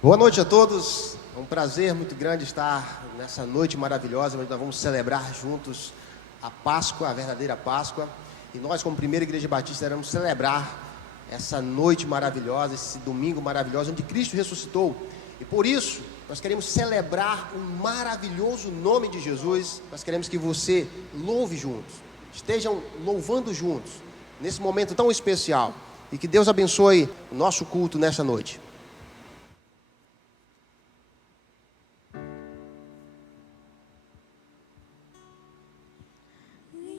Boa noite a todos, é um prazer muito grande estar nessa noite maravilhosa, onde nós vamos celebrar juntos a Páscoa, a verdadeira Páscoa. E nós, como Primeira Igreja Batista, iremos celebrar essa noite maravilhosa, esse domingo maravilhoso, onde Cristo ressuscitou. E por isso, nós queremos celebrar o maravilhoso nome de Jesus. Nós queremos que você louve juntos, estejam louvando juntos, nesse momento tão especial. E que Deus abençoe o nosso culto nessa noite.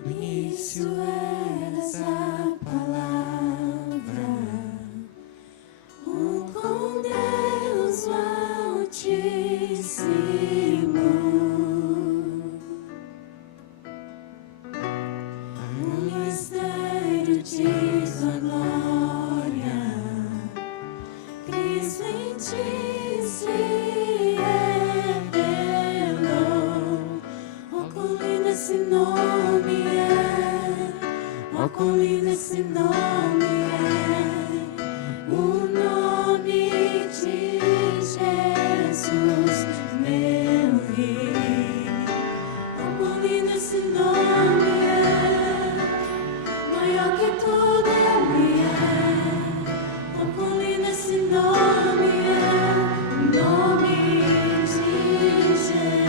Início eras a palavra, com Deus o Altíssimo, no mistério de tua glória, Cristo em ti se revelou. Oh, quão lindo esse nome é, oh, quão lindo esse nome é, o nome de Jesus, meu Rei. Oh, quão lindo esse nome é, maior que tudo ele é. Oh, quão lindo esse nome é, o nome de Jesus.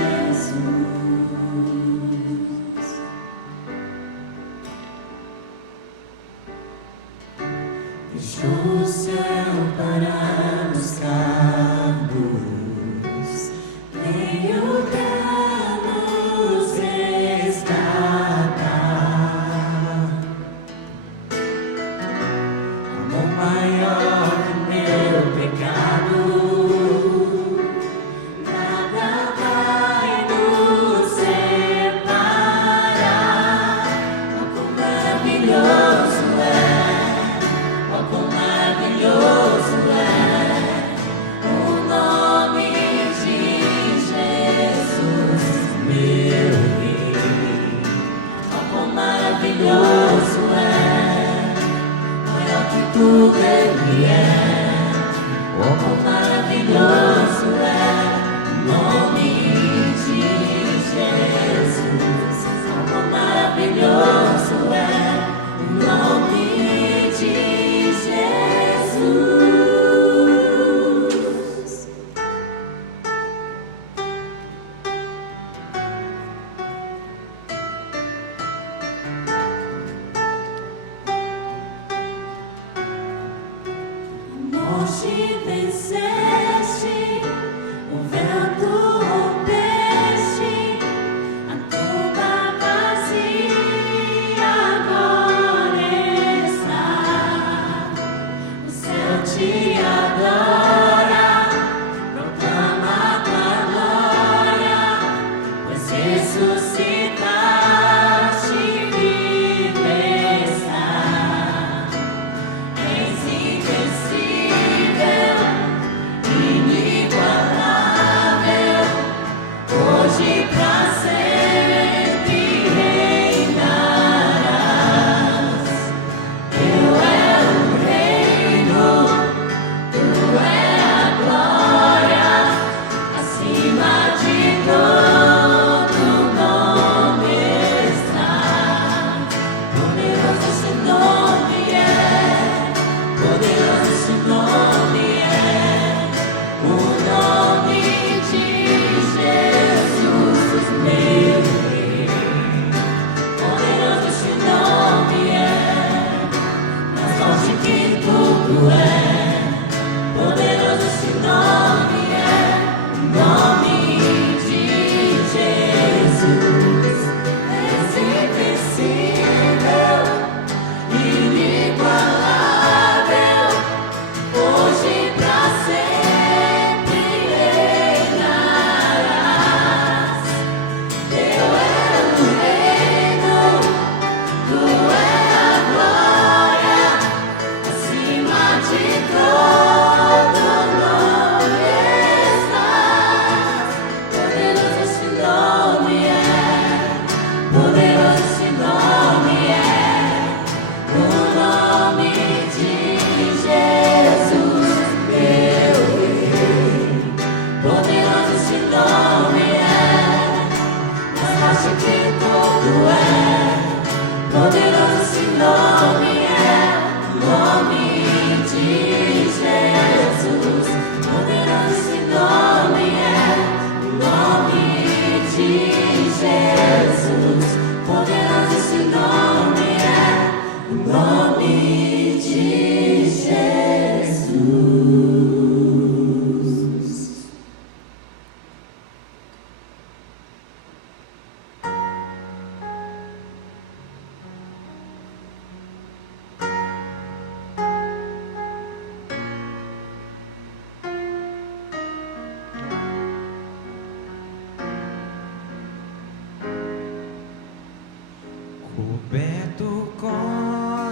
coberto com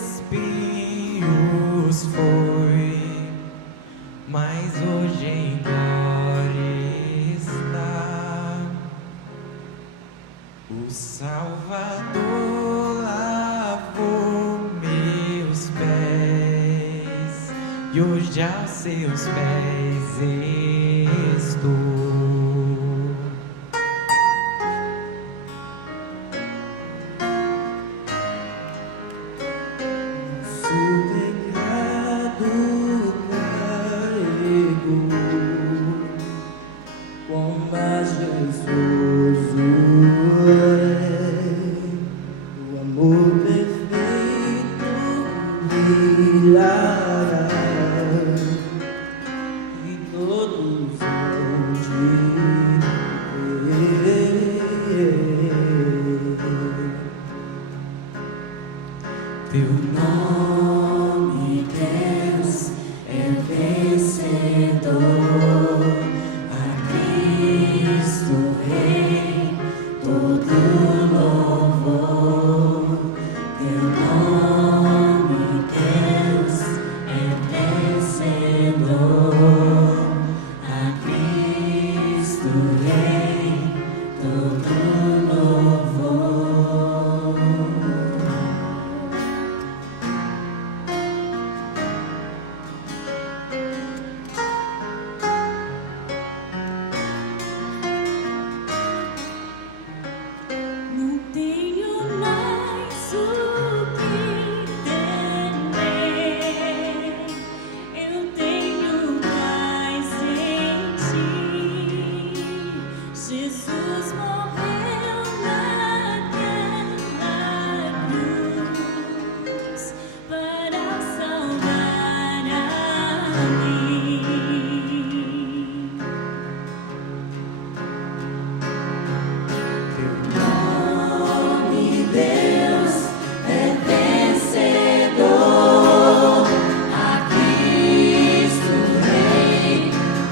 espinhos foi, mas hoje em glória está. O Salvador lavou meus pés e hoje aos seus pés estou. Teu nome, Deus, é vencedor. A Cristo Rei, todo louvor. Teu nome, Deus, é vencedor. A Cristo Rei, todo louvor. Não tenho mais o que temer, eu tenho paz em ti. Jesus morreu naquela cruz para salvar a mim. Teu nome, Deus, é vencedor. A Cristo Rei,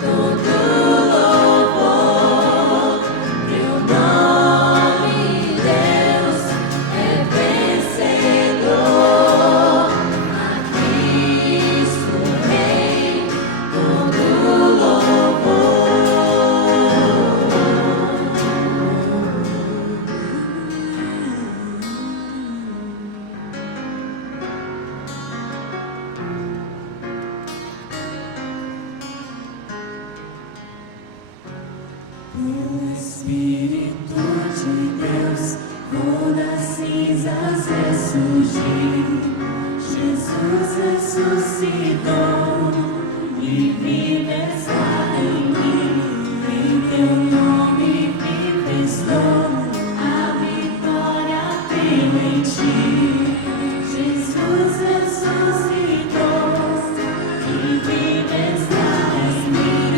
todo louvor. Teu nome, Deus, é vencedor. A Cristo Rei, todo louvor. O Espírito de Deus, todas cinzas ressurgiu. Jesus ressuscitou e vive está em mim. Em teu nome vive estou, a vitória tenho em ti. Jesus ressuscitou e vive está em mim.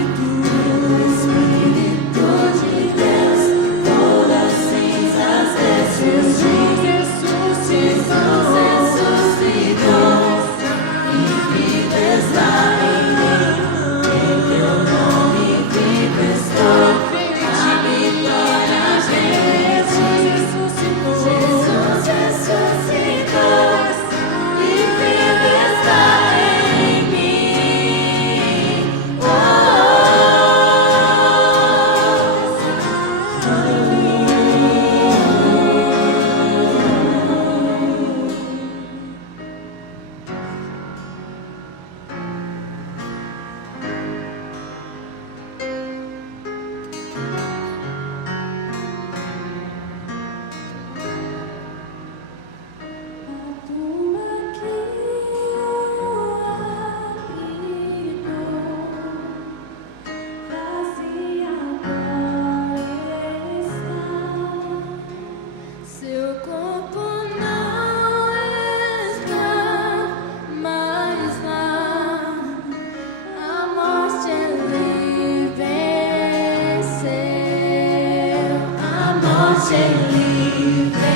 O Espírito de Deus, todas cinzas ressurgiu. Jesus ressuscitou e vive está em mim. Em teu nome vive estou, a vitória tenho em ti. Jesus ressuscitou e vive está em mim. A tumba que o habitou, vazia agora está. Seu corpo não está mais lá. A morte ele venceu. A morte ele venceu.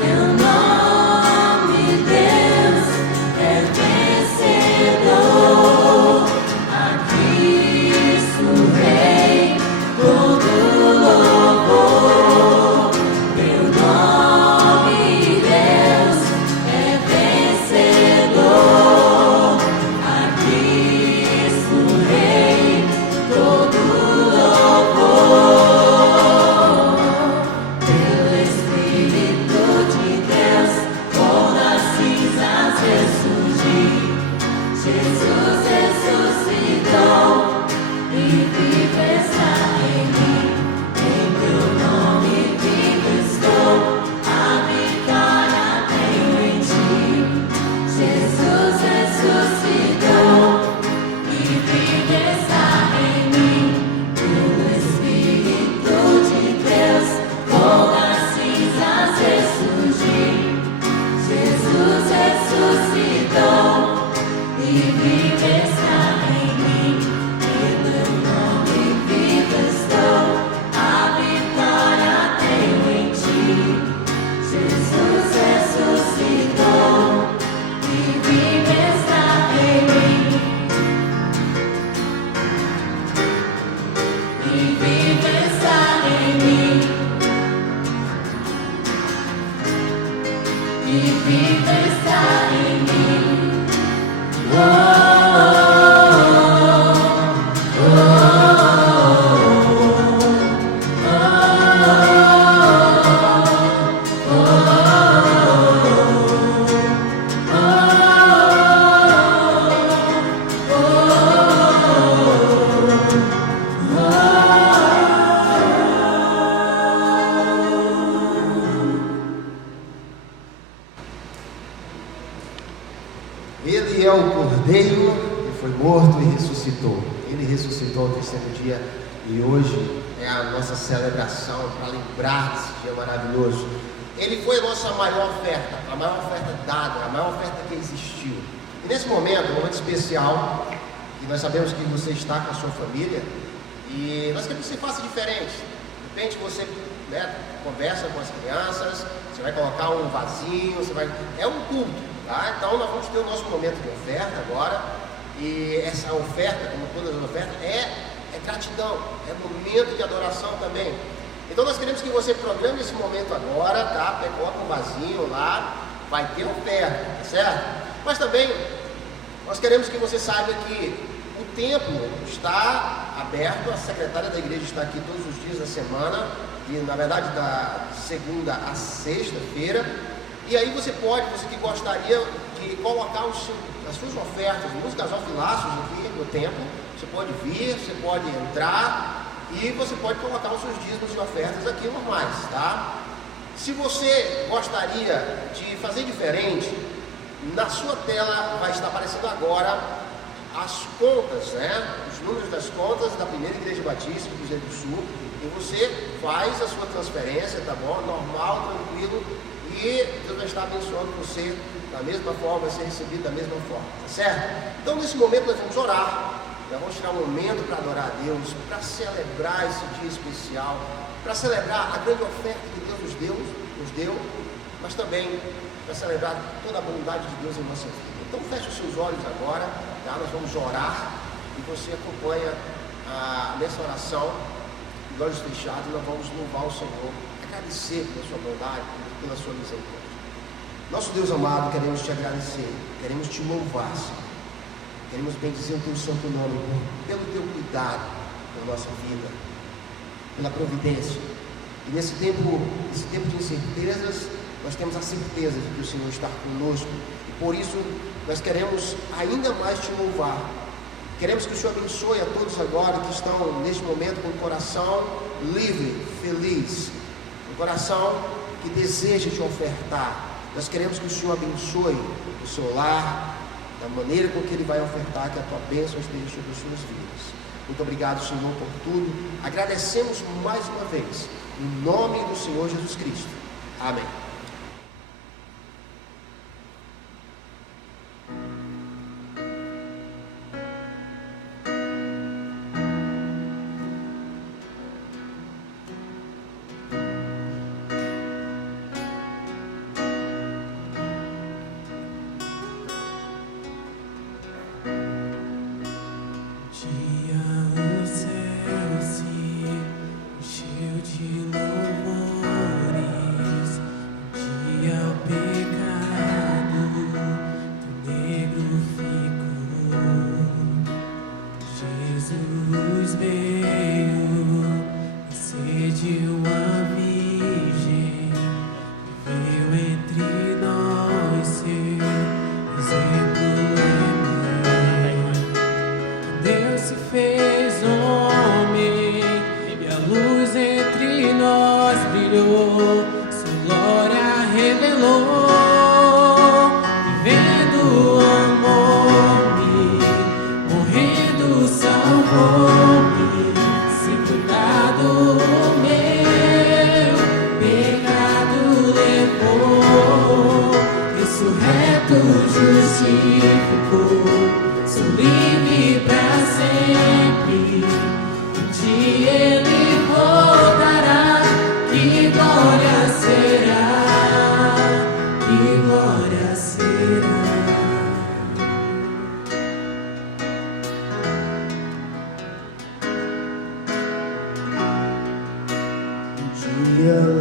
Teu nome, e vida está em mim. Ele é o Cordeiro que foi morto e ressuscitou. Ele ressuscitou ao terceiro dia e hoje é a nossa celebração para lembrar desse dia maravilhoso. Ele foi a nossa maior oferta dada, a maior oferta que existiu. E nesse momento, um momento especial, e nós sabemos que você está com a sua família, e nós queremos que você faça diferente. De repente você conversa com as crianças, você vai colocar um vasinho, é um culto, tá? Então nós vamos ter o nosso momento de oferta agora, e essa oferta, como todas as ofertas, é gratidão, é momento de adoração também. Então nós queremos que você programe esse momento agora, tá? Coloca um vasinho lá, vai ter oferta, tá certo? Mas também nós queremos que você saiba que o templo está aberto, a secretária da igreja está aqui todos os dias da semana, e na verdade da segunda a sexta-feira. E aí você que gostaria de colocar as suas ofertas nos gasofilácios aqui no templo, você pode vir, você pode entrar e você pode colocar os seus dízimos e ofertas aqui normais, tá? Se você gostaria de fazer diferente, na sua tela vai estar aparecendo agora as contas, os números das contas da Primeira Igreja Batista do Cruzeiro do Sul, e você faz a sua transferência, tá bom? Normal, tranquilo, e Deus vai estar abençoando você da mesma forma, vai ser recebido da mesma forma, tá certo? Então nesse momento nós vamos orar, nós vamos tirar um momento para adorar a Deus, para celebrar esse dia especial, para celebrar a grande oferta que Deus nos deu, mas também para celebrar toda a bondade de Deus em nossa vida. Então feche os seus olhos agora, tá? Nós vamos orar e você acompanha nessa oração, de olhos fechados, nós vamos louvar o Senhor, agradecer pela sua bondade, pela sua misericórdia. Nosso Deus amado, queremos te agradecer, queremos te louvar, Senhor. Queremos bendizer o teu santo nome pelo teu cuidado na nossa vida, pela providência. E nesse tempo de incertezas, nós temos a certeza de que o Senhor está conosco. E por isso nós queremos ainda mais te louvar. Queremos que o Senhor abençoe a todos agora que estão neste momento com o coração livre, feliz, um coração que deseja te ofertar. Nós queremos que o Senhor abençoe o seu lar, da maneira com que Ele vai ofertar, que a tua bênção esteja sobre as suas vidas. Muito obrigado, Senhor, por tudo. Agradecemos mais uma vez, em nome do Senhor Jesus Cristo. Amém.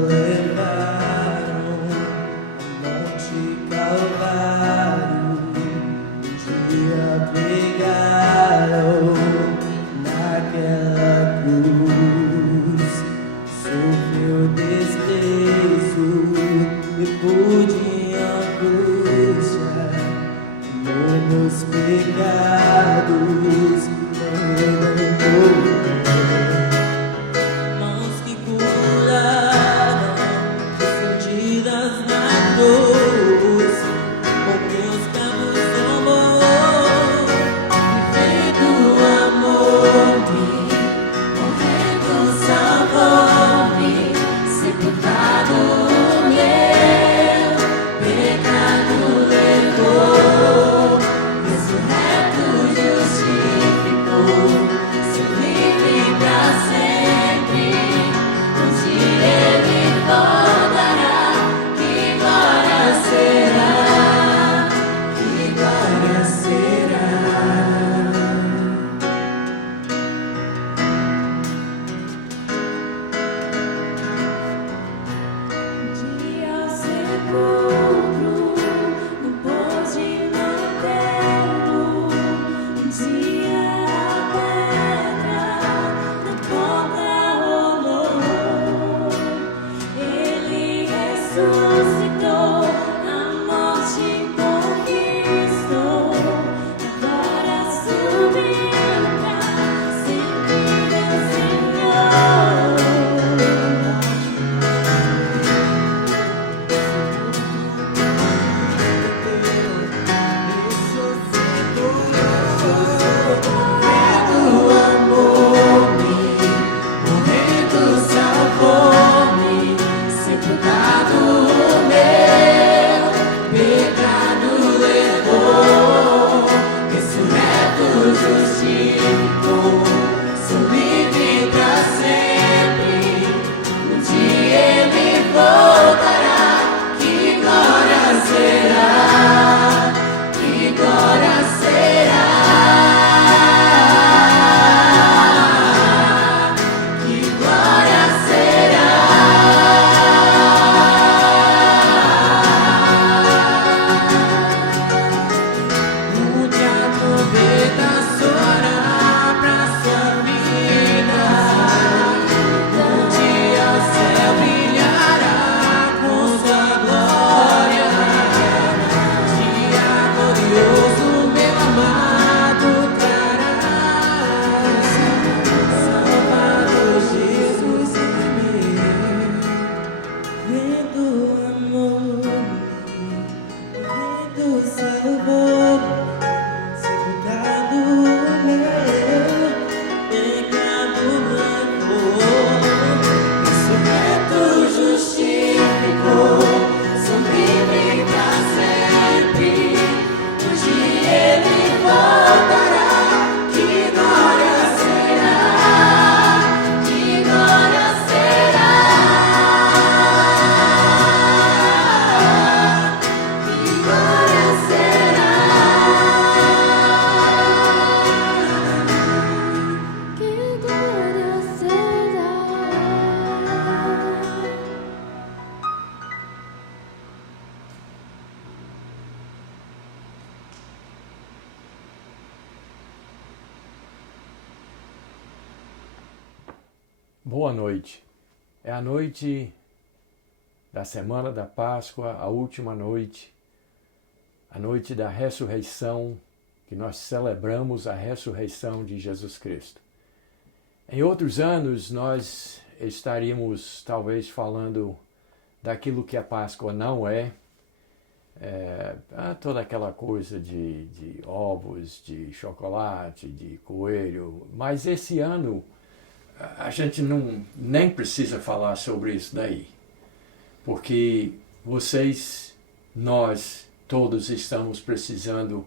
Levaram a monte Boa noite. É a noite da semana da Páscoa, a última noite, a noite da ressurreição, que nós celebramos a ressurreição de Jesus Cristo. Em outros anos, nós estaríamos talvez falando daquilo que a Páscoa não é, toda aquela coisa de ovos, de chocolate, de coelho, mas esse ano a gente nem precisa falar sobre isso daí, porque vocês, nós, todos estamos precisando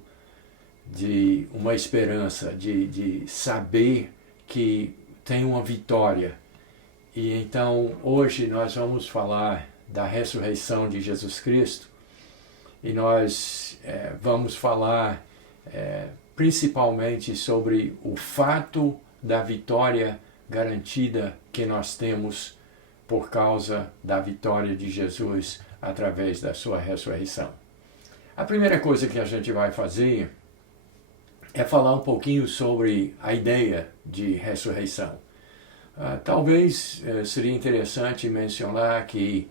de uma esperança, de saber que tem uma vitória. E então hoje nós vamos falar da ressurreição de Jesus Cristo e nós vamos falar principalmente sobre o fato da vitória garantida que nós temos por causa da vitória de Jesus através da sua ressurreição. A primeira coisa que a gente vai fazer é falar um pouquinho sobre a ideia de ressurreição. Talvez seria interessante mencionar que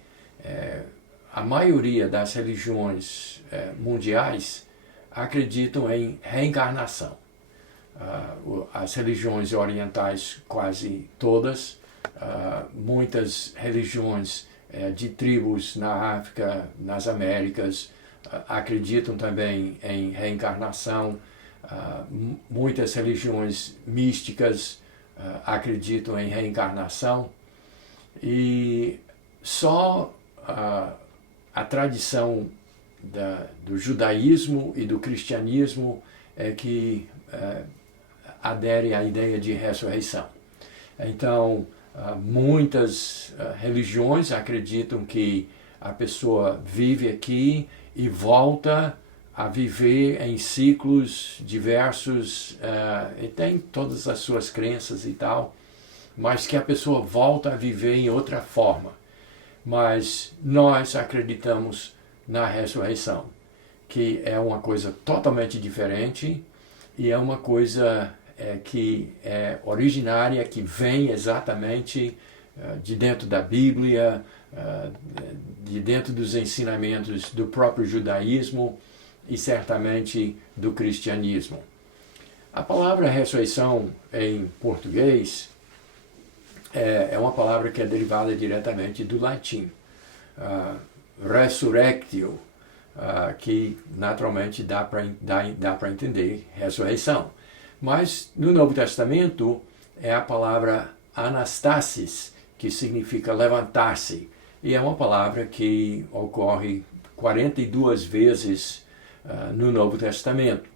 a maioria das religiões mundiais acreditam em reencarnação. As religiões orientais, quase todas, muitas religiões de tribos na África, nas Américas, acreditam também em reencarnação. Muitas religiões místicas acreditam em reencarnação. E só a tradição do judaísmo e do cristianismo é que adere à ideia de ressurreição. Então, muitas religiões acreditam que a pessoa vive aqui e volta a viver em ciclos diversos, e tem todas as suas crenças e tal, mas que a pessoa volta a viver em outra forma. Mas nós acreditamos na ressurreição, que é uma coisa totalmente diferente e é uma coisa que é originária, que vem exatamente de dentro da Bíblia, de dentro dos ensinamentos do próprio judaísmo e certamente do cristianismo. A palavra ressurreição em português é uma palavra que é derivada diretamente do latim, resurrectio, que naturalmente dá para entender ressurreição. Mas no Novo Testamento é a palavra anastasis, que significa levantar-se, e é uma palavra que ocorre 42 vezes no Novo Testamento.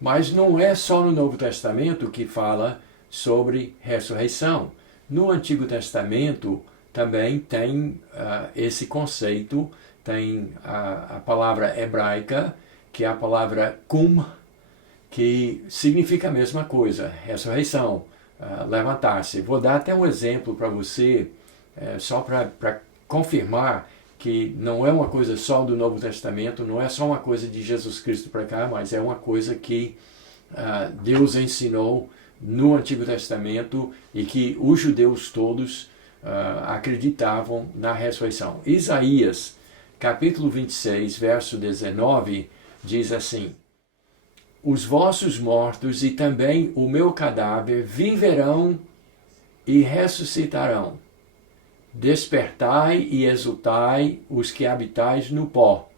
Mas não é só no Novo Testamento que fala sobre ressurreição. No Antigo Testamento também tem esse conceito, tem a palavra hebraica, que é a palavra kum, que significa a mesma coisa, ressurreição, levantar-se. Vou dar até um exemplo para você, só para confirmar que não é uma coisa só do Novo Testamento, não é só uma coisa de Jesus Cristo para cá, mas é uma coisa que Deus ensinou no Antigo Testamento e que os judeus todos acreditavam na ressurreição. Isaías, capítulo 26, verso 19, diz assim: os vossos mortos e também o meu cadáver viverão e ressuscitarão. Despertai e exultai os que habitais no pó,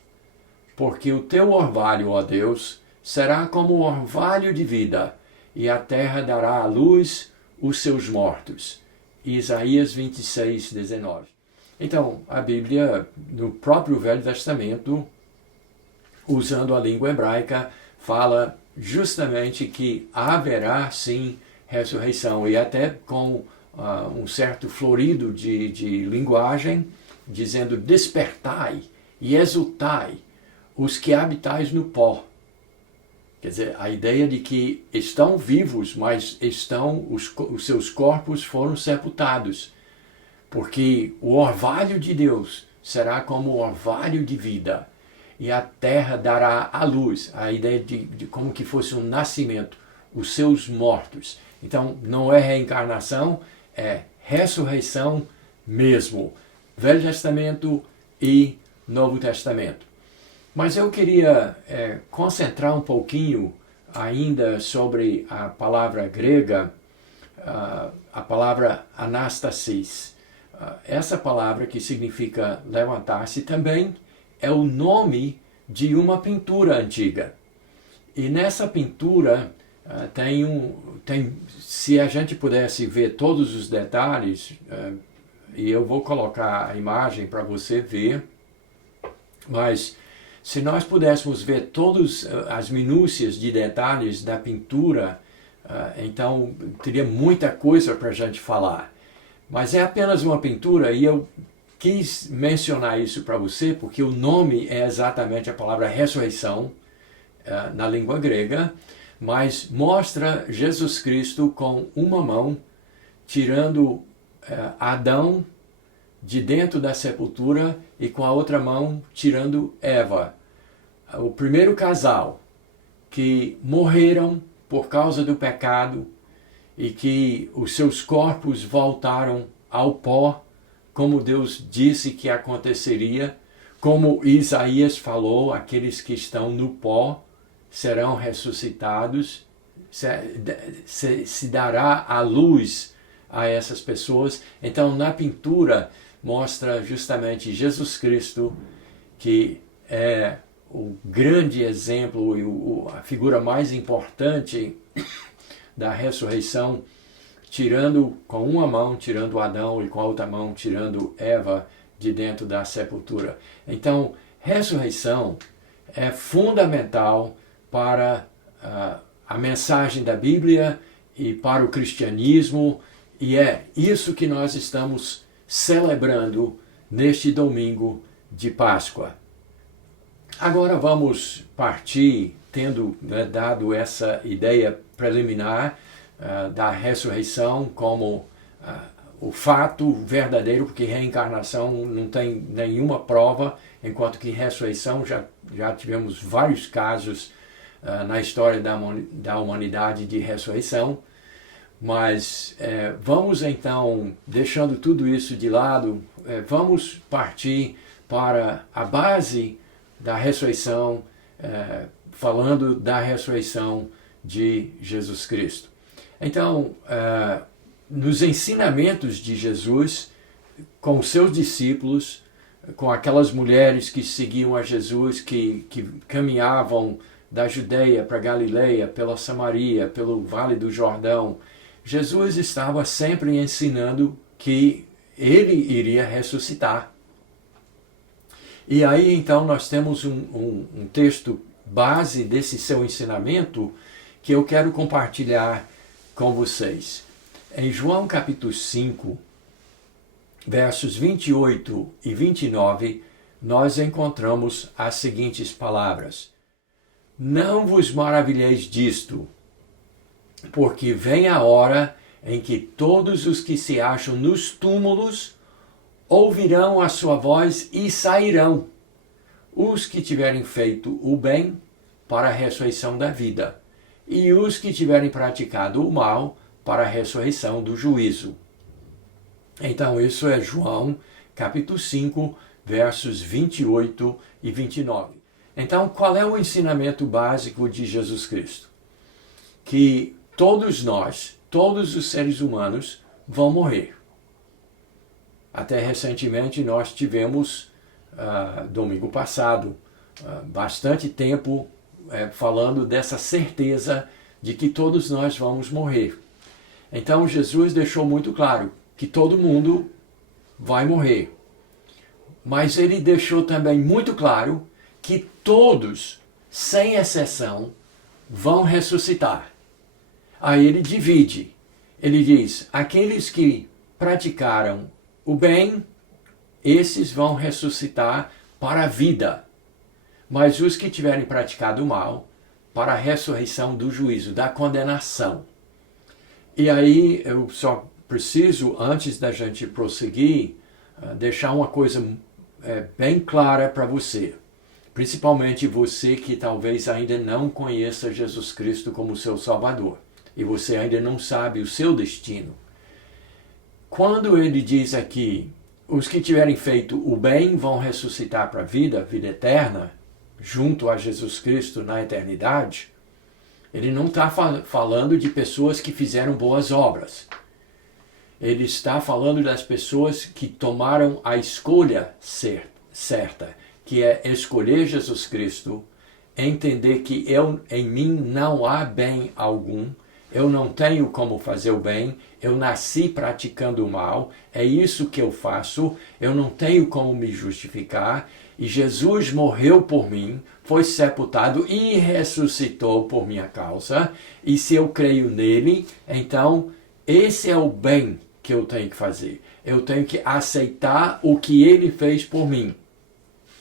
porque o teu orvalho, ó Deus, será como o orvalho de vida, e a terra dará à luz os seus mortos. Isaías 26, 19. Então, a Bíblia, no próprio Velho Testamento, usando a língua hebraica, fala justamente que haverá sim ressurreição, e até com um certo florido de linguagem, dizendo despertai e exultai os que habitais no pó. Quer dizer, a ideia de que estão vivos, mas os seus corpos foram sepultados, porque o orvalho de Deus será como o orvalho de vida, e a terra dará à luz, a ideia de como que fosse um nascimento, os seus mortos. Então, não é reencarnação, é ressurreição mesmo. Velho Testamento e Novo Testamento. Mas eu queria concentrar um pouquinho ainda sobre a palavra grega, a palavra anastasis. Essa palavra que significa levantar-se também é o nome de uma pintura antiga. E nessa pintura se a gente pudesse ver todos os detalhes, e eu vou colocar a imagem para você ver, mas se nós pudéssemos ver todas as minúcias de detalhes da pintura, então teria muita coisa para a gente falar. Mas é apenas uma pintura e eu quis mencionar isso para você porque o nome é exatamente a palavra ressurreição na língua grega, mas mostra Jesus Cristo com uma mão tirando Adão de dentro da sepultura e com a outra mão tirando Eva, o primeiro casal que morreram por causa do pecado e que os seus corpos voltaram ao pó, como Deus disse que aconteceria, como Isaías falou, aqueles que estão no pó serão ressuscitados, se dará a luz a essas pessoas. Então, na pintura, mostra justamente Jesus Cristo, que é o grande exemplo e a figura mais importante da ressurreição, tirando com uma mão, tirando Adão, e com a outra mão, tirando Eva de dentro da sepultura. Então, ressurreição é fundamental para a mensagem da Bíblia e para o cristianismo, e é isso que nós estamos celebrando neste domingo de Páscoa. Agora vamos partir, tendo dado essa ideia preliminar da ressurreição como o fato verdadeiro, porque reencarnação não tem nenhuma prova, enquanto que ressurreição já tivemos vários casos na história da humanidade de ressurreição. Mas vamos então, deixando tudo isso de lado, vamos partir para a base da ressurreição, falando da ressurreição de Jesus Cristo. Então, nos ensinamentos de Jesus, com os seus discípulos, com aquelas mulheres que seguiam a Jesus, que caminhavam da Judeia para Galileia, pela Samaria, pelo Vale do Jordão, Jesus estava sempre ensinando que ele iria ressuscitar. E aí então nós temos um texto base desse seu ensinamento que eu quero compartilhar com vocês. Em João capítulo 5, versos 28 e 29, nós encontramos as seguintes palavras: Não vos maravilheis disto, porque vem a hora em que todos os que se acham nos túmulos ouvirão a sua voz e sairão, os que tiverem feito o bem para a ressurreição da vida, e os que tiverem praticado o mal para a ressurreição do juízo. Então isso é João capítulo 5, versos 28 e 29. Então qual é o ensinamento básico de Jesus Cristo? Que todos nós, todos os seres humanos vão morrer. Até recentemente nós tivemos, domingo passado, bastante tempo falando dessa certeza de que todos nós vamos morrer. Então Jesus deixou muito claro que todo mundo vai morrer. Mas ele deixou também muito claro que todos, sem exceção, vão ressuscitar. Aí ele divide. Ele diz, aqueles que praticaram o bem, esses vão ressuscitar para a vida. Mas os que tiverem praticado o mal, para a ressurreição do juízo, da condenação. E aí eu só preciso, antes da gente prosseguir, deixar uma coisa bem clara para você. Principalmente você que talvez ainda não conheça Jesus Cristo como seu Salvador. E você ainda não sabe o seu destino. Quando ele diz aqui, os que tiverem feito o bem vão ressuscitar para a vida eterna, junto a Jesus Cristo na eternidade, ele não está falando de pessoas que fizeram boas obras. Ele está falando das pessoas que tomaram a escolha certa, que é escolher Jesus Cristo, entender que em mim não há bem algum, eu não tenho como fazer o bem, eu nasci praticando o mal, é isso que eu faço, eu não tenho como me justificar, e Jesus morreu por mim, foi sepultado e ressuscitou por minha causa, e se eu creio nele, então esse é o bem que eu tenho que fazer. Eu tenho que aceitar o que ele fez por mim.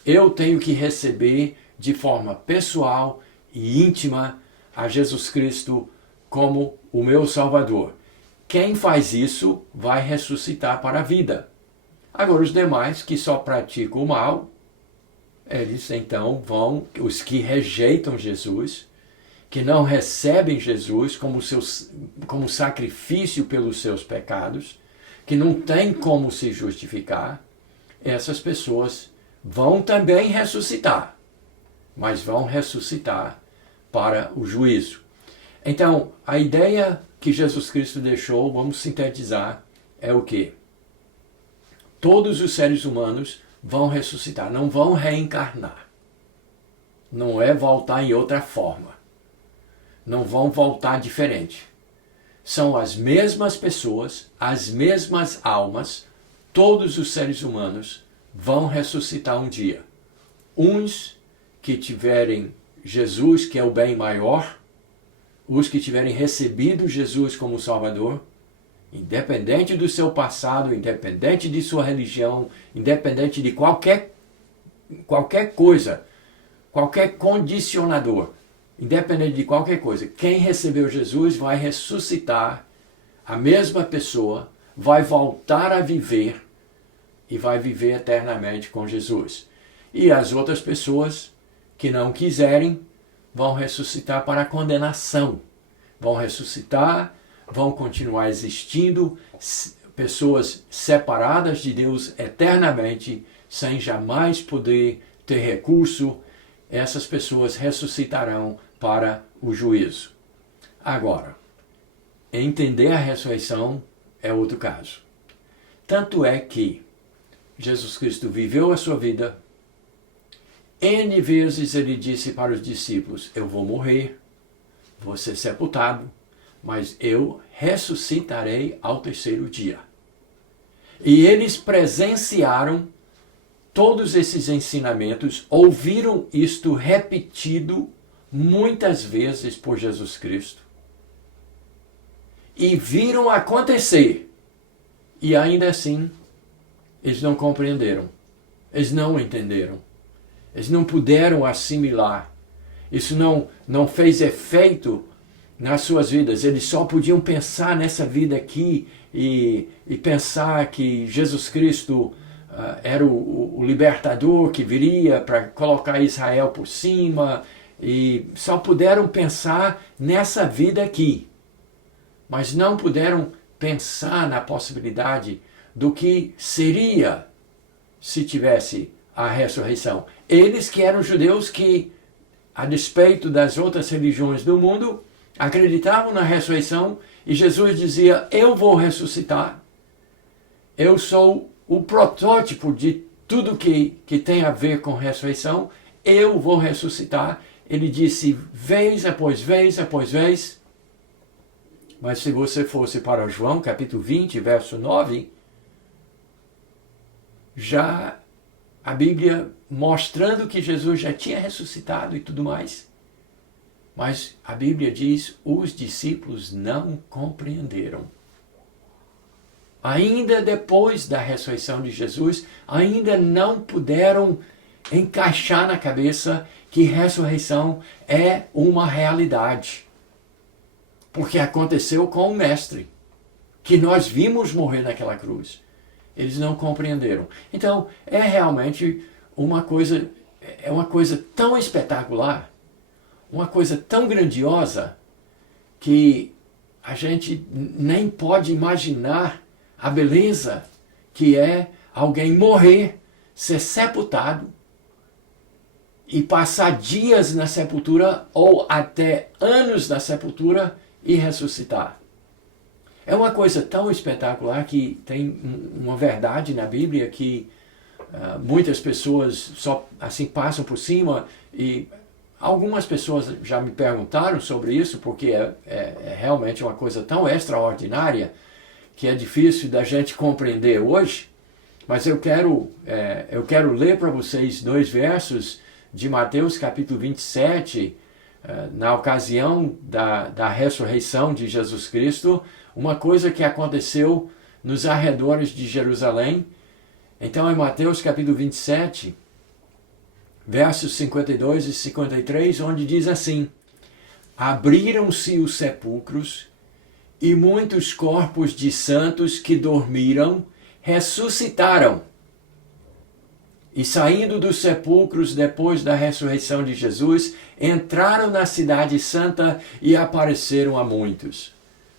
Eu tenho que receber de forma pessoal e íntima a Jesus Cristo como o meu Salvador. Quem faz isso vai ressuscitar para a vida. Agora os demais que só praticam o mal, eles então vão, os que rejeitam Jesus, que não recebem Jesus como sacrifício pelos seus pecados, que não tem como se justificar, essas pessoas vão também ressuscitar, mas vão ressuscitar para o juízo. Então, a ideia que Jesus Cristo deixou, vamos sintetizar, é o quê? Todos os seres humanos vão ressuscitar, não vão reencarnar. Não é voltar em outra forma. Não vão voltar diferente. São as mesmas pessoas, as mesmas almas, todos os seres humanos vão ressuscitar um dia. Uns que tiverem Jesus, que é o bem maior, os que tiverem recebido Jesus como Salvador, independente do seu passado, independente de sua religião, independente de qualquer coisa, qualquer condicionador, independente de qualquer coisa, quem recebeu Jesus vai ressuscitar a mesma pessoa, vai voltar a viver e vai viver eternamente com Jesus. E as outras pessoas que não quiserem vão ressuscitar para a condenação. Vão ressuscitar, vão continuar existindo, pessoas separadas de Deus eternamente, sem jamais poder ter recurso. Essas pessoas ressuscitarão para o juízo. Agora, entender a ressurreição é outro caso. Tanto é que Jesus Cristo viveu a sua vida. N vezes ele disse para os discípulos: eu vou morrer, vou ser sepultado, mas eu ressuscitarei ao terceiro dia. E eles presenciaram todos esses ensinamentos, ouviram isto repetido muitas vezes por Jesus Cristo e viram acontecer. E ainda assim, eles não compreenderam, eles não entenderam, eles não puderam assimilar. Isso não fez efeito nas suas vidas. Eles só podiam pensar nessa vida aqui e pensar que Jesus Cristo era o libertador que viria para colocar Israel por cima, e só puderam pensar nessa vida aqui, mas não puderam pensar na possibilidade do que seria se tivesse a ressurreição. Eles que eram judeus que, a despeito das outras religiões do mundo, acreditavam na ressurreição, e Jesus dizia: eu vou ressuscitar, eu sou o protótipo de tudo que tem a ver com ressurreição, eu vou ressuscitar. Ele disse vez após vez após vez. Mas se você fosse para João capítulo 20, verso 9, já a Bíblia mostrando que Jesus já tinha ressuscitado e tudo mais. Mas a Bíblia diz: os discípulos não compreenderam. Ainda depois da ressurreição de Jesus, ainda não puderam encaixar na cabeça que ressurreição é uma realidade. Porque aconteceu com o Mestre, que nós vimos morrer naquela cruz. Eles não compreenderam. Então, é realmente uma coisa tão espetacular, uma coisa tão grandiosa, que a gente nem pode imaginar a beleza que é alguém morrer, ser sepultado e passar dias na sepultura ou até anos na sepultura e ressuscitar. É uma coisa tão espetacular que tem uma verdade na Bíblia que muitas pessoas só assim passam por cima, e algumas pessoas já me perguntaram sobre isso, porque é realmente uma coisa tão extraordinária que é difícil da gente compreender hoje. Mas eu quero ler para vocês 2 versos de Mateus capítulo 27, na ocasião da ressurreição de Jesus Cristo, uma coisa que aconteceu nos arredores de Jerusalém. Então, em Mateus capítulo 27, versos 52 e 53, onde diz assim: abriram-se os sepulcros, e muitos corpos de santos que dormiram ressuscitaram. E saindo dos sepulcros depois da ressurreição de Jesus, entraram na cidade santa e apareceram a muitos.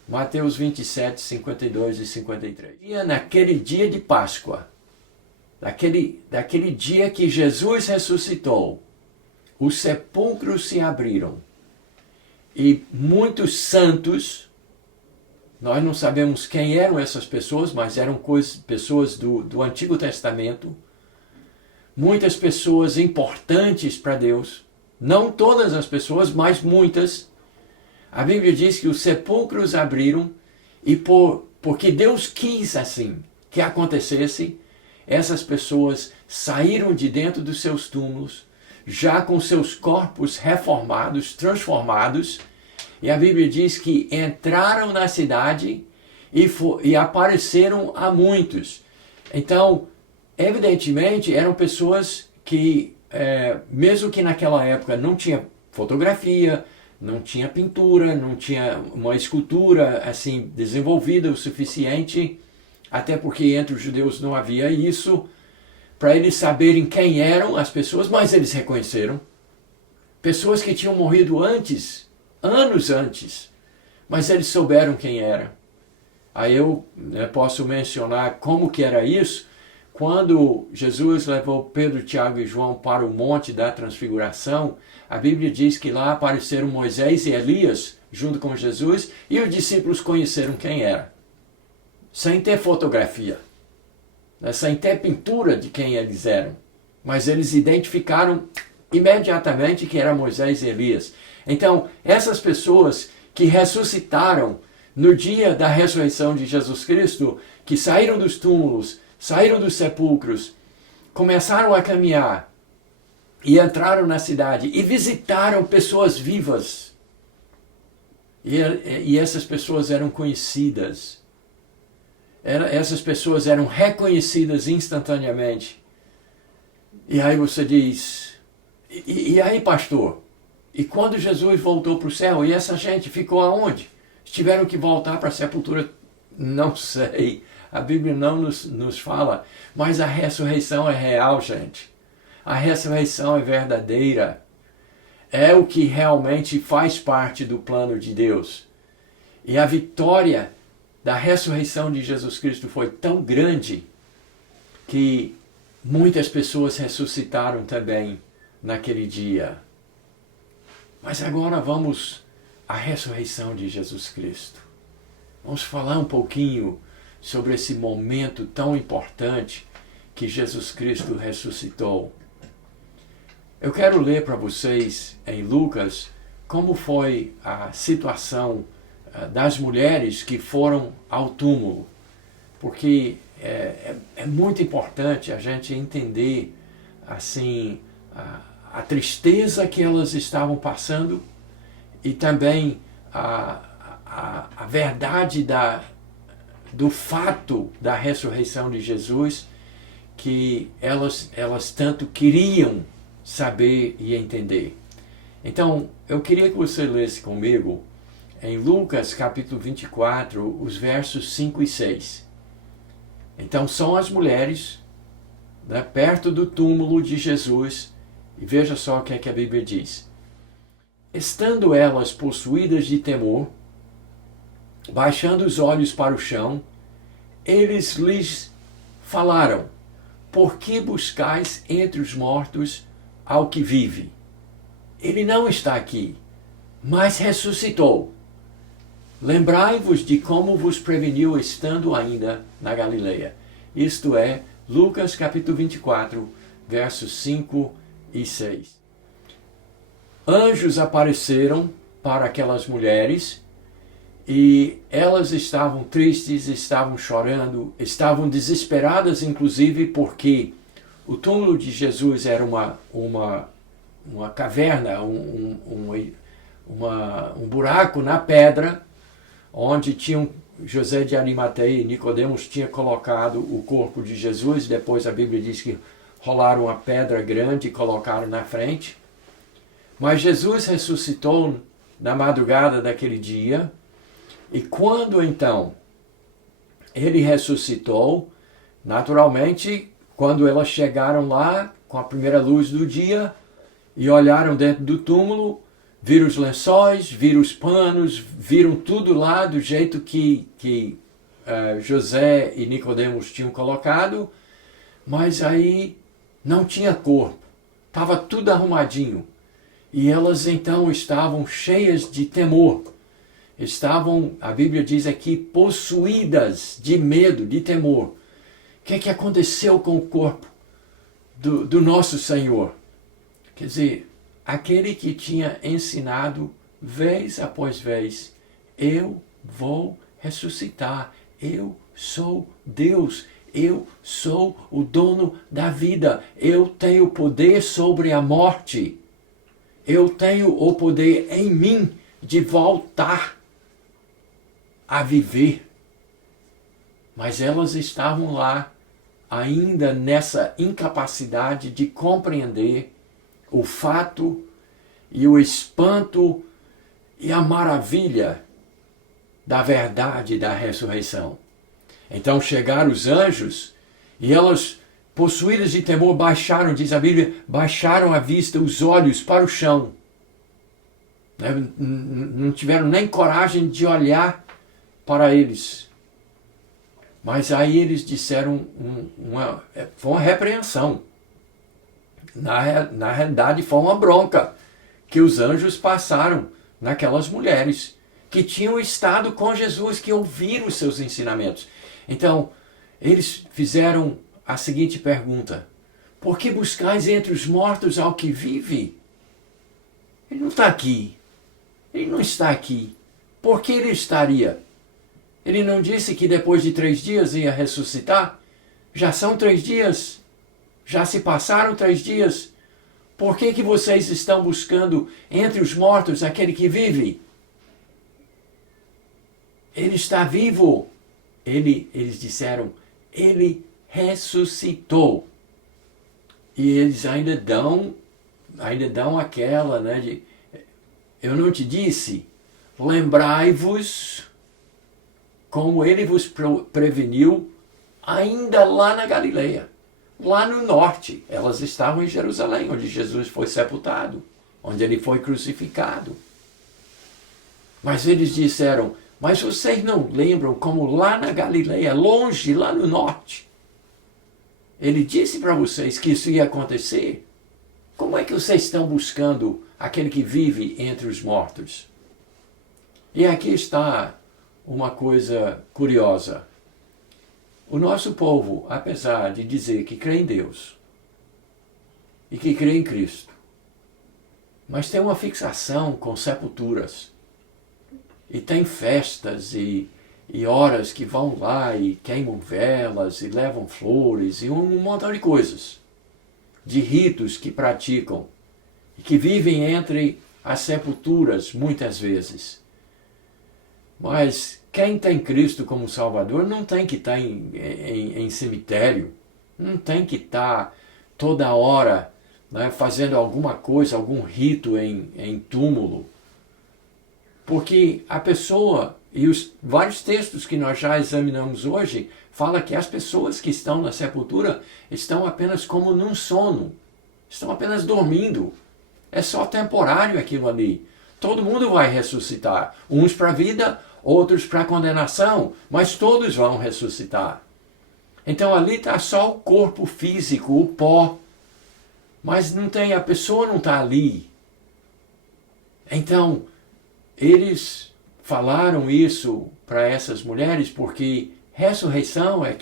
Mateus 27, 52 e 53. E naquele dia de Páscoa, daquele dia que Jesus ressuscitou, os sepulcros se abriram e muitos santos, nós não sabemos quem eram essas pessoas, mas eram pessoas do Antigo Testamento, muitas pessoas importantes para Deus, não todas as pessoas, mas muitas. A Bíblia diz que os sepulcros abriram, e porque Deus quis assim que acontecesse, essas pessoas saíram de dentro dos seus túmulos, já com seus corpos reformados, transformados, e a Bíblia diz que entraram na cidade e apareceram a muitos. Então, evidentemente, eram pessoas que, mesmo que naquela época não tinha fotografia, não tinha pintura, não tinha uma escultura assim desenvolvida o suficiente, até porque entre os judeus não havia isso, para eles saberem quem eram as pessoas, mas eles reconheceram. Pessoas que tinham morrido antes, anos antes, mas eles souberam quem era. Aí eu posso mencionar como que era isso, quando Jesus levou Pedro, Tiago e João para o Monte da Transfiguração. A Bíblia diz que lá apareceram Moisés e Elias junto com Jesus, e os discípulos conheceram quem era, sem ter fotografia, sem ter pintura de quem eles eram, mas eles identificaram imediatamente que era Moisés e Elias. Então, essas pessoas que ressuscitaram no dia da ressurreição de Jesus Cristo, que saíram dos túmulos, saíram dos sepulcros, começaram a caminhar e entraram na cidade e visitaram pessoas vivas. E essas pessoas eram conhecidas. Essas pessoas eram reconhecidas instantaneamente. E aí você diz, e aí, pastor? E quando Jesus voltou para o céu, e essa gente ficou aonde? Tiveram que voltar para a sepultura? Não sei. A Bíblia não nos fala. Mas a ressurreição é real, gente. A ressurreição é verdadeira. É o que realmente faz parte do plano de Deus. E a vitória da ressurreição de Jesus Cristo foi tão grande que muitas pessoas ressuscitaram também naquele dia. Mas agora vamos à ressurreição de Jesus Cristo. Vamos falar um pouquinho sobre esse momento tão importante que Jesus Cristo ressuscitou. Eu quero ler para vocês em Lucas como foi a situação das mulheres que foram ao túmulo, porque é muito importante a gente entender assim a tristeza que elas estavam passando e também a verdade do fato da ressurreição de Jesus, que elas tanto queriam saber e entender. Então, eu queria que você lesse comigo em Lucas capítulo 24, os versos 5 e 6. Então, são as mulheres perto do túmulo de Jesus, e veja só o que é que a Bíblia diz. Estando elas possuídas de temor, baixando os olhos para o chão, eles lhes falaram: por que buscais entre os mortos ao que vive? Ele não está aqui, mas ressuscitou. Lembrai-vos de como vos preveniu estando ainda na Galileia. Isto é, Lucas capítulo 24, versos 5 e 6. Anjos apareceram para aquelas mulheres e elas estavam tristes, estavam chorando, estavam desesperadas, inclusive porque o túmulo de Jesus era uma caverna, um buraco na pedra, onde tinham José de Arimateia e Nicodemos tinha colocado o corpo de Jesus. Depois a Bíblia diz que rolaram uma pedra grande e colocaram na frente. Mas Jesus ressuscitou na madrugada daquele dia, e quando então ele ressuscitou, naturalmente, quando elas chegaram lá com a primeira luz do dia e olharam dentro do túmulo, viram os lençóis, viram os panos, viram tudo lá do jeito que José e Nicodemos tinham colocado, mas aí não tinha corpo, estava tudo arrumadinho. E elas então estavam cheias de temor, estavam, a Bíblia diz aqui, possuídas de medo, de temor. O que aconteceu com o corpo do nosso Senhor? Quer dizer, aquele que tinha ensinado vez após vez: eu vou ressuscitar, eu sou Deus, eu sou o dono da vida, eu tenho poder sobre a morte, eu tenho o poder em mim de voltar a viver. Mas elas estavam lá ainda nessa incapacidade de compreender o fato e o espanto e a maravilha da verdade da ressurreição. Então chegaram os anjos e elas, possuídas de temor, baixaram, diz a Bíblia, baixaram a vista, os olhos para o chão. Não tiveram nem coragem de olhar para eles. Mas aí eles disseram, foi uma repreensão. Na realidade foi uma bronca que os anjos passaram naquelas mulheres que tinham estado com Jesus, que ouviram os seus ensinamentos. Então, eles fizeram a seguinte pergunta: por que buscais entre os mortos ao que vive? Ele não está aqui. Ele não está aqui. Por que ele estaria? Ele não disse que depois de 3 dias ia ressuscitar? Já são 3 dias. Já se passaram 3 dias. Por que vocês estão buscando entre os mortos aquele que vive? Ele está vivo. Eles disseram, ele ressuscitou. E eles ainda dão aquela, de, eu não te disse, lembrai-vos como ele vos preveniu ainda lá na Galileia, lá no norte. Elas estavam em Jerusalém, onde Jesus foi sepultado, onde ele foi crucificado. Mas eles disseram, mas vocês não lembram como lá na Galileia, longe, lá no norte, ele disse para vocês que isso ia acontecer? Como é que vocês estão buscando aquele que vive entre os mortos? E aqui está uma coisa curiosa. O nosso povo, apesar de dizer que crê em Deus e que crê em Cristo, mas tem uma fixação com sepulturas. E tem festas e horas que vão lá e queimam velas e levam flores e um montão de coisas, de ritos que praticam e que vivem entre as sepulturas muitas vezes. Mas quem tem Cristo como Salvador não tem que estar em cemitério, não tem que estar toda hora, fazendo alguma coisa, algum rito em túmulo. Porque a pessoa, e os vários textos que nós já examinamos hoje, fala que as pessoas que estão na sepultura estão apenas como num sono, estão apenas dormindo. É só temporário aquilo ali. Todo mundo vai ressuscitar, uns para a vida, outros para a condenação, mas todos vão ressuscitar. Então ali está só o corpo físico, o pó, mas a pessoa não está ali. Então, eles falaram isso para essas mulheres porque ressurreição é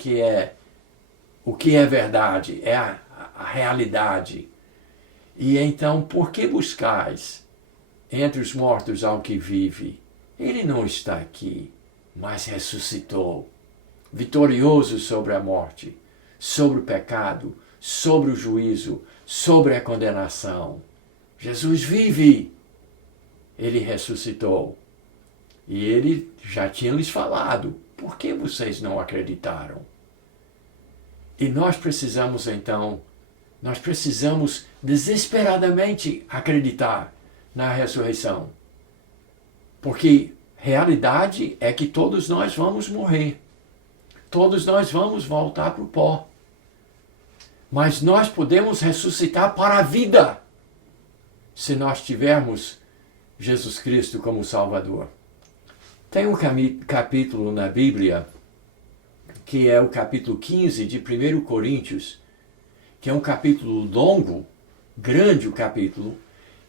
o que é verdade, é a realidade. E então, por que buscais entre os mortos ao que vive? Ele não está aqui, mas ressuscitou, vitorioso sobre a morte, sobre o pecado, sobre o juízo, sobre a condenação. Jesus vive. Ele ressuscitou. E ele já tinha lhes falado. Por que vocês não acreditaram? E nós precisamos desesperadamente acreditar na ressurreição. Porque realidade é que todos nós vamos morrer. Todos nós vamos voltar para o pó. Mas nós podemos ressuscitar para a vida, se nós tivermos Jesus Cristo como Salvador. Tem um capítulo na Bíblia, que é o capítulo 15 de 1 Coríntios, que é um capítulo longo, grande o capítulo,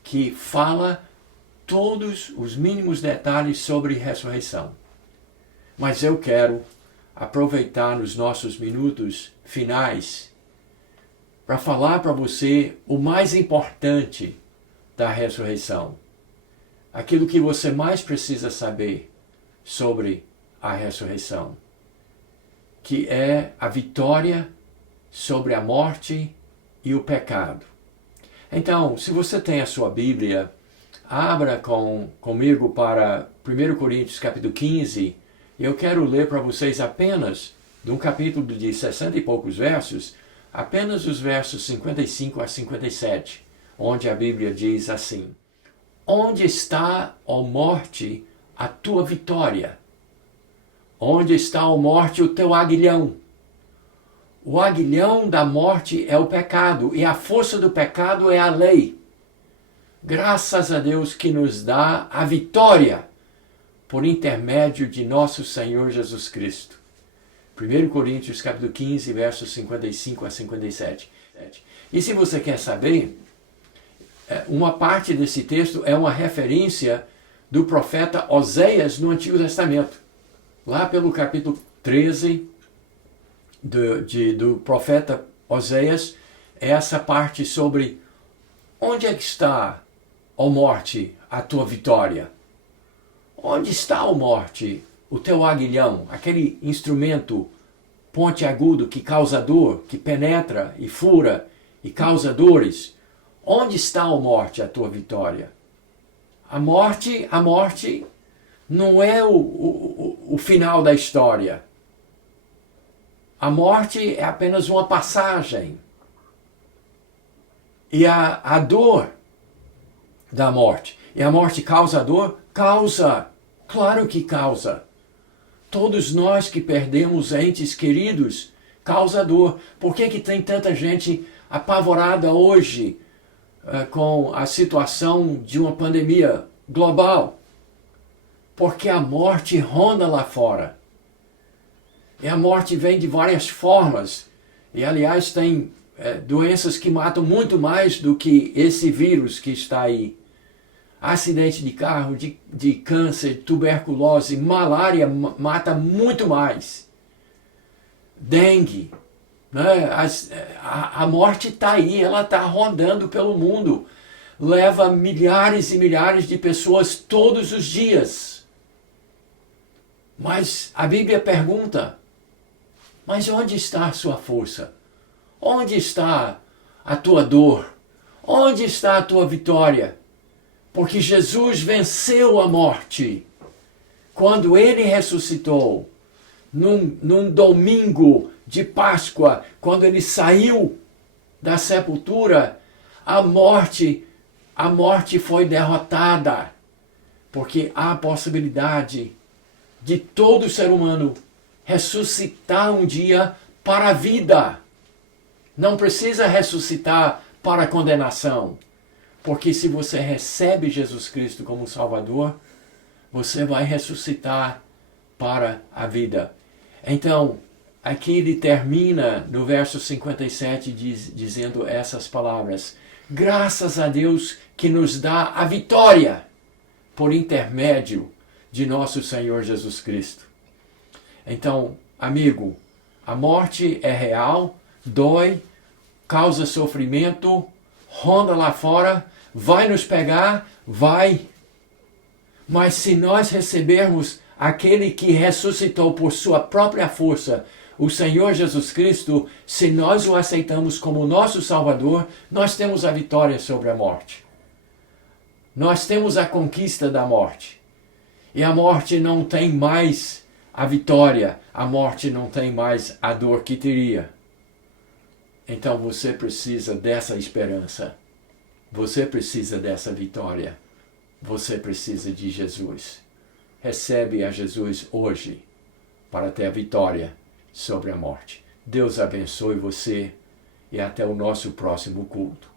que fala todos os mínimos detalhes sobre ressurreição. Mas eu quero aproveitar nos nossos minutos finais para falar para você o mais importante da ressurreição. Aquilo que você mais precisa saber sobre a ressurreição, que é a vitória sobre a morte e o pecado. Então, se você tem a sua Bíblia, abra comigo para 1 Coríntios capítulo 15, e eu quero ler para vocês apenas, de um capítulo de 60 e poucos versos, apenas os versos 55 a 57, onde a Bíblia diz assim: onde está, ó morte, a tua vitória? Onde está, ó morte, o teu aguilhão? O aguilhão da morte é o pecado, e a força do pecado é a lei. Graças a Deus que nos dá a vitória por intermédio de nosso Senhor Jesus Cristo. 1 Coríntios capítulo 15, versos 55 a 57. E se você quer saber, uma parte desse texto é uma referência do profeta Oséias no Antigo Testamento. Lá pelo capítulo 13 do profeta Oséias, é essa parte sobre onde é que está, ó morte, a tua vitória? Onde está, ó morte, o teu aguilhão, aquele instrumento pontiagudo que causa dor, que penetra e fura e causa dores? Onde está, ó morte, a tua vitória? A morte não é o final da história. A morte é apenas uma passagem. E a dor da morte. E a morte causa dor? Causa. Claro que causa. Todos nós que perdemos entes queridos, causa dor. Por que tem tanta gente apavorada hoje com a situação de uma pandemia global? Porque a morte ronda lá fora. E a morte vem de várias formas. E, aliás, tem doenças que matam muito mais do que esse vírus que está aí. Acidente de carro, de câncer, tuberculose, malária mata muito mais. Dengue. Né? A morte está aí, ela está rondando pelo mundo. Leva milhares e milhares de pessoas todos os dias. Mas a Bíblia pergunta, mas onde está a sua força? Onde está a tua dor? Onde está a tua vitória? Porque Jesus venceu a morte. Quando ele ressuscitou, num domingo de Páscoa, quando ele saiu da sepultura, a morte foi derrotada. Porque há a possibilidade de todo ser humano ressuscitar um dia para a vida. Não precisa ressuscitar para a condenação. Porque se você recebe Jesus Cristo como Salvador, você vai ressuscitar para a vida. Então, aqui ele termina no verso 57 dizendo essas palavras. Graças a Deus que nos dá a vitória por intermédio de nosso Senhor Jesus Cristo. Então, amigo, a morte é real, dói, causa sofrimento, ronda lá fora, vai nos pegar, vai. Mas se nós recebermos aquele que ressuscitou por sua própria força, o Senhor Jesus Cristo, se nós o aceitamos como nosso Salvador, nós temos a vitória sobre a morte. Nós temos a conquista da morte. E a morte não tem mais a vitória, a morte não tem mais a dor que teria. Então você precisa dessa esperança. Você precisa dessa vitória. Você precisa de Jesus. Recebe a Jesus hoje para ter a vitória sobre a morte. Deus abençoe você e até o nosso próximo culto.